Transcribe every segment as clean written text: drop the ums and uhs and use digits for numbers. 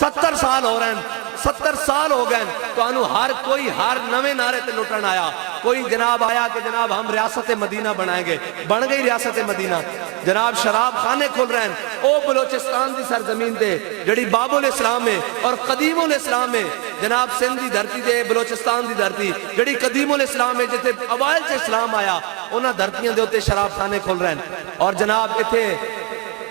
70 سال ہو رہے ہیں، 70 سال ہو گئے تو انو ہر کوئی ہر نوے نعرے تے لٹن آیا. کوئی جناب آیا کہ جناب ہم ریاست مدینہ بنائیں گے، بن گئی ریاست مدینہ. جناب شراب خانے کھل رہے ہیں او بلوچستان دی سرزمین دے جڑی باب الاسلام ہے اور قدیم الاسلام ہے. جناب سندھ دی دھرتی دے بلوچستان دی دھرتی جڑی قدیم الاسلام ہے جتے اوائل سے اسلام آیا انہاں دھرتیاں دے ہوتے شراب خانے کھل رہے ہیں. اور جناب اتھے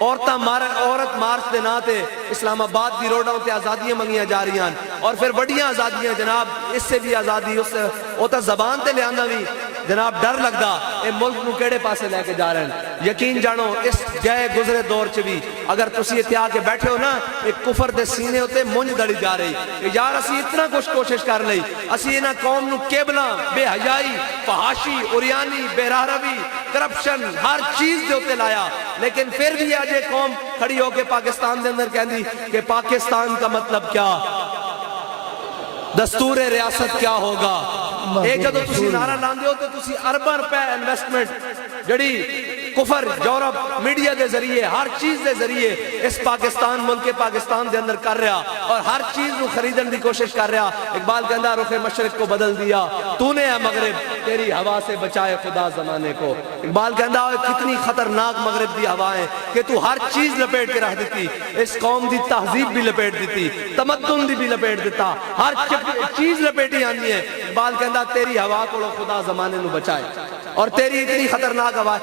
عورت مارچ دے نا تے اسلام آباد دی روڈوں تے آزادیاں منگیاں جا رہی ہیں اور پھر بڑیاں آزادیاں. جناب اس سے بھی آزادی اس اوتا زبان تے لے آنا بھی جناب ڈر لگدا اے ملک نو کیڑے پاسے لے کے جا رہے ہیں. یقین جانو اس گئے گزرے دور چ بھی اگر تسی اتھے آ کے بیٹھے ہو نا ایک کفر دے سینے ہوتے مونج دڑی جا رہی کہ یار اسی اتنا کچھ کوشش کر لئی اسی انہاں قوم نو کیبلاں بے حیائی فحاشی اوریانی بے راہروی کرپشن ہر چیز دے ہوتے لایا لیکن پھر بھی آج ایک قوم کھڑی ہو کے پاکستان دے اندر کہندی کہ پاکستان کا مطلب کیا، دستور ریاست کیا ہوگا. ایک جدو تسی نعرہ لاندے ہو تو تسی ارباں روپے انویسٹمنٹ جڑی کفر یورپ میڈیا دے ذریعے ہر چیز دے ذریعے اس پاکستان ملک پاکستان دے اندر کر رہا اور ہر چیز نو خریدن دی کوشش کر رہا. اقبال کہندا رخ مشرق کو بدل دیا تو نے ہے مغرب تیری ہوا سے بچائے خدا زمانے کو. اقبال کہندا کتنی خطرناک مغرب دی ہوائیں کہ تو ہر چیز لپیٹ کے رکھ دیتی، اس قوم دی تہذیب بھی لپیٹ دیتی، تمدن دی بھی لپیٹ دیتا، ہر چیز لپیٹی آنی ہے. اقبال کہندا تیری ہوا کو خدا زمانے نو بچائے اور تیری اتنی خطرناک ہوا